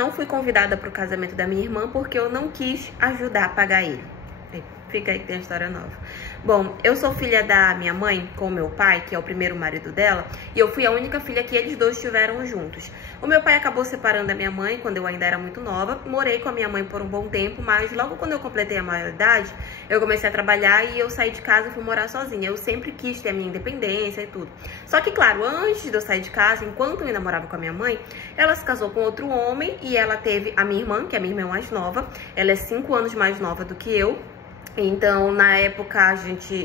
não fui convidada para o casamento da minha irmã porque eu não quis ajudar a pagar ele. Fica aí que tem a história nova. Bom, eu sou filha da minha mãe com o meu pai, que é o primeiro marido dela, e eu fui a única filha que eles dois tiveram juntos. O meu pai acabou separando da minha mãe quando eu ainda era muito nova. Morei com a minha mãe por um bom tempo, mas logo quando eu completei a maioridade, eu comecei a trabalhar e eu saí de casa e fui morar sozinha. Eu sempre quis ter a minha independência e tudo. Só que, claro, antes de eu sair de casa, enquanto eu ainda morava com a minha mãe, ela se casou com outro homem e ela teve a minha irmã, que é a minha irmã mais nova. Ela é 5 anos mais nova do que eu. Então, na época,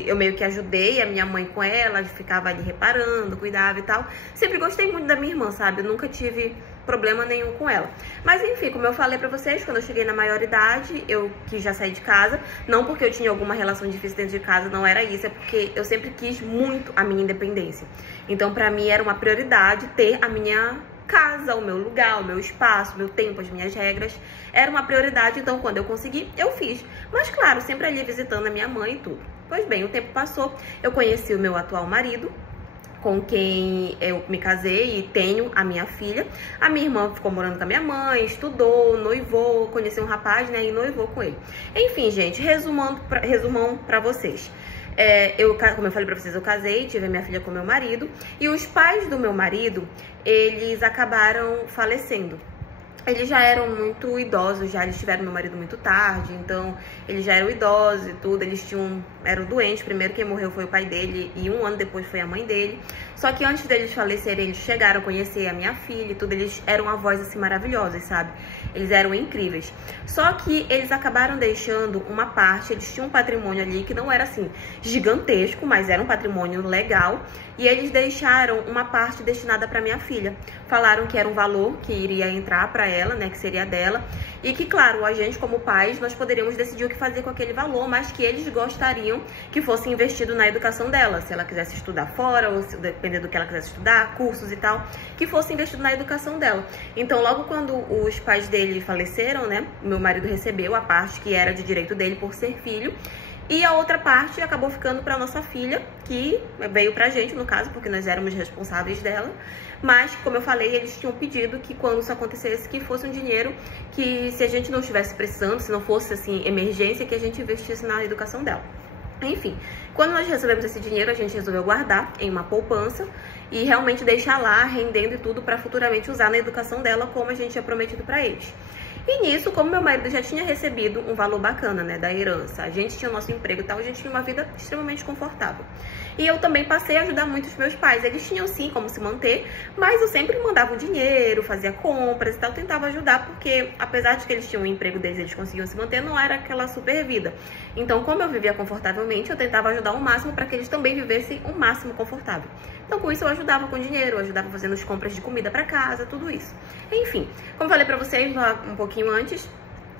eu meio que ajudei a minha mãe com ela, ficava ali reparando, cuidava e tal. Sempre gostei muito da minha irmã, sabe? Eu nunca tive problema nenhum com ela. Mas enfim, como eu falei pra vocês, quando eu cheguei na maioridade, eu quis já sair de casa. Não porque eu tinha alguma relação difícil dentro de casa, não era isso. É porque eu sempre quis muito a minha independência. Então, pra mim, era uma prioridade ter a minha casa, o meu lugar, o meu espaço, o meu tempo, as minhas regras. Era uma prioridade, então quando eu consegui, eu fiz. Mas claro, sempre ali visitando a minha mãe e tudo. Pois bem, o tempo passou, eu conheci o meu atual marido, com quem eu me casei e tenho a minha filha. A minha irmã ficou morando com a minha mãe, estudou, noivou, conheceu um rapaz, né, e noivou com ele. Enfim, gente, resumão pra vocês. Como eu falei pra vocês, eu casei, tive a minha filha com meu marido. E os pais do meu marido, eles acabaram falecendo. Eles já eram muito idosos, eles tiveram meu marido muito tarde, então eles já eram idosos e tudo, eram doentes. Primeiro quem morreu foi o pai dele e 1 ano depois foi a mãe dele. Só que antes deles falecerem, eles chegaram a conhecer a minha filha e tudo, eles eram avós assim maravilhosas, sabe? Eles eram incríveis. Só que eles acabaram deixando uma parte, eles tinham um patrimônio ali que não era assim gigantesco, mas era um patrimônio legal. E eles deixaram uma parte destinada para minha filha. Falaram que era um valor que iria entrar para ela, né, que seria dela. E que, claro, a gente como pais, nós poderíamos decidir o que fazer com aquele valor, mas que eles gostariam que fosse investido na educação dela. Se ela quisesse estudar fora, ou se, dependendo do que ela quisesse estudar, cursos e tal, que fosse investido na educação dela. Então, logo quando os pais dele faleceram, né, meu marido recebeu a parte que era de direito dele por ser filho. E a outra parte acabou ficando para nossa filha, que veio pra gente, no caso, porque nós éramos responsáveis dela. Mas, como eu falei, eles tinham pedido que quando isso acontecesse, que fosse um dinheiro que, se a gente não estivesse precisando, se não fosse, assim, emergência, que a gente investisse na educação dela. Enfim, quando nós recebemos esse dinheiro, a gente resolveu guardar em uma poupança e realmente deixar lá, rendendo e tudo, para futuramente usar na educação dela, como a gente tinha prometido para eles. E nisso, como meu marido já tinha recebido um valor bacana, né, da herança, a gente tinha o nosso emprego e tal, a gente tinha uma vida extremamente confortável. E eu também passei a ajudar muito os meus pais. Eles tinham sim como se manter, mas eu sempre mandava o dinheiro, fazia compras e tal, tentava ajudar, porque apesar de que eles tinham o emprego deles, eles conseguiam se manter, não era aquela super vida. Então, como eu vivia confortavelmente, eu tentava ajudar ao máximo para que eles também vivessem o máximo confortável. Então, com isso, eu ajudava com dinheiro, eu ajudava fazendo as compras de comida para casa, tudo isso. Enfim, como falei pra vocês um pouquinho antes,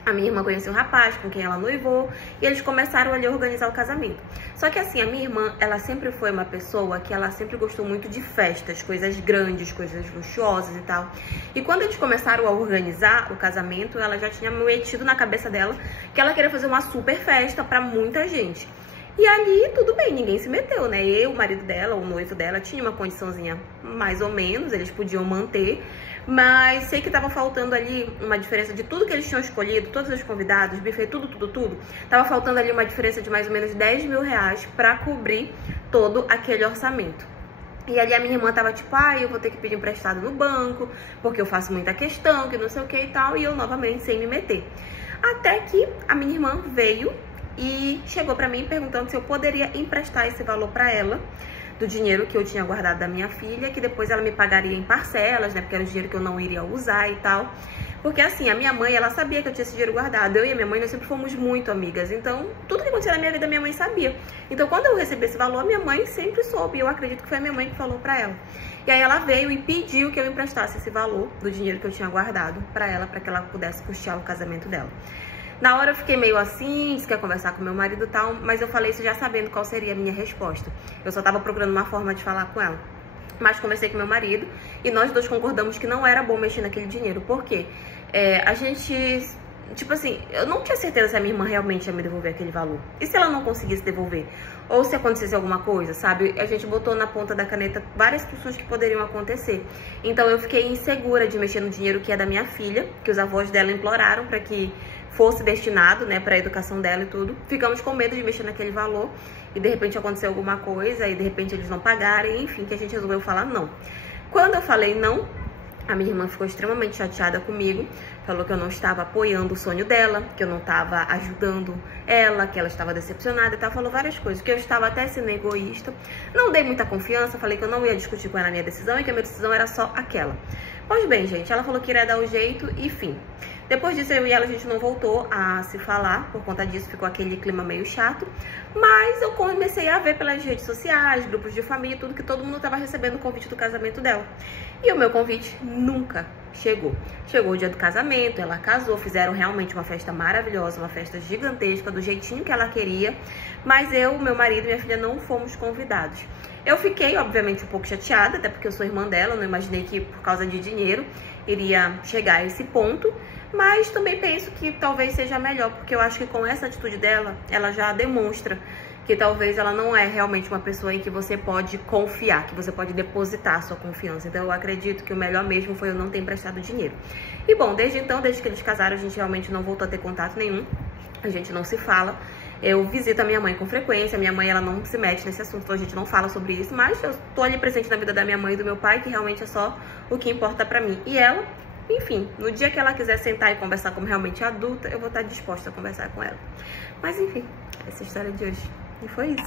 a minha irmã conheceu um rapaz com quem ela noivou e eles começaram ali a organizar o casamento. Só que assim, a minha irmã, ela sempre foi uma pessoa que ela sempre gostou muito de festas, coisas grandes, coisas luxuosas e tal. E quando eles começaram a organizar o casamento, ela já tinha metido na cabeça dela que ela queria fazer uma super festa pra muita gente. E ali, tudo bem, ninguém se meteu, né? Eu, o marido dela, o noivo dela, tinha uma condiçãozinha mais ou menos, eles podiam manter. Mas sei que tava faltando ali uma diferença de tudo que eles tinham escolhido, todos os convidados, buffet, tudo. Tava faltando ali uma diferença de mais ou menos 10 mil reais pra cobrir todo aquele orçamento. E ali a minha irmã tava tipo, eu vou ter que pedir emprestado no banco, porque eu faço muita questão, que não sei o que e tal. E eu novamente sem me meter. Até que a minha irmã veio e chegou pra mim perguntando se eu poderia emprestar esse valor pra ela, do dinheiro que eu tinha guardado da minha filha, que depois ela me pagaria em parcelas, né, porque era o dinheiro que eu não iria usar e tal. Porque assim, a minha mãe, ela sabia que eu tinha esse dinheiro guardado. Eu e a minha mãe, nós sempre fomos muito amigas. Então, tudo que acontecia na minha vida, minha mãe sabia. Então, quando eu recebi esse valor, minha mãe sempre soube. Eu acredito que foi a minha mãe que falou pra ela. E aí ela veio e pediu que eu emprestasse esse valor do dinheiro que eu tinha guardado pra ela, pra que ela pudesse custear o casamento dela. Na hora eu fiquei meio assim, disse que ia conversar com meu marido e tal, mas eu falei isso já sabendo qual seria a minha resposta. Eu só tava procurando uma forma de falar com ela. Mas conversei com meu marido e nós dois concordamos que não era bom mexer naquele dinheiro. Por quê? A gente tipo assim, eu não tinha certeza se a minha irmã realmente ia me devolver aquele valor. E se ela não conseguisse devolver? Ou se acontecesse alguma coisa, sabe? A gente botou na ponta da caneta várias situações que poderiam acontecer. Então eu fiquei insegura de mexer no dinheiro que é da minha filha, que os avós dela imploraram para que fosse destinado, né, para a educação dela e tudo. Ficamos com medo de mexer naquele valor e de repente acontecer alguma coisa e de repente eles não pagarem, enfim, que a gente resolveu falar não. Quando eu falei não, a minha irmã ficou extremamente chateada comigo, falou que eu não estava apoiando o sonho dela, que eu não estava ajudando ela, que ela estava decepcionada e tal, falou várias coisas, que eu estava até sendo egoísta. Não dei muita confiança, falei que eu não ia discutir com ela a minha decisão e que a minha decisão era só aquela. Pois bem, gente, ela falou que iria dar o jeito e fim. Depois disso, eu e ela, a gente não voltou a se falar, por conta disso ficou aquele clima meio chato, mas eu comecei a ver pelas redes sociais, grupos de família, tudo, que todo mundo estava recebendo o convite do casamento dela. E o meu convite nunca chegou. Chegou o dia do casamento, ela casou, fizeram realmente uma festa maravilhosa, uma festa gigantesca, do jeitinho que ela queria, mas eu, meu marido e minha filha não fomos convidados. Eu fiquei, obviamente, um pouco chateada, até porque eu sou irmã dela, não imaginei que por causa de dinheiro iria chegar a esse ponto, mas também penso que talvez seja melhor, porque eu acho que com essa atitude dela, ela já demonstra que talvez ela não é realmente uma pessoa em que você pode confiar, que você pode depositar sua confiança. Então eu acredito que o melhor mesmo foi eu não ter emprestado dinheiro. E bom, desde então, desde que eles casaram, a gente realmente não voltou a ter contato nenhum, a gente não se fala. Eu visito a minha mãe com frequência, minha mãe ela não se mete nesse assunto, então a gente não fala sobre isso, mas eu tô ali presente na vida da minha mãe e do meu pai, que realmente é só o que importa pra mim. E ela, enfim, no dia que ela quiser sentar e conversar como realmente adulta, eu vou estar disposta a conversar com ela. Mas enfim, essa é a história de hoje. E foi isso.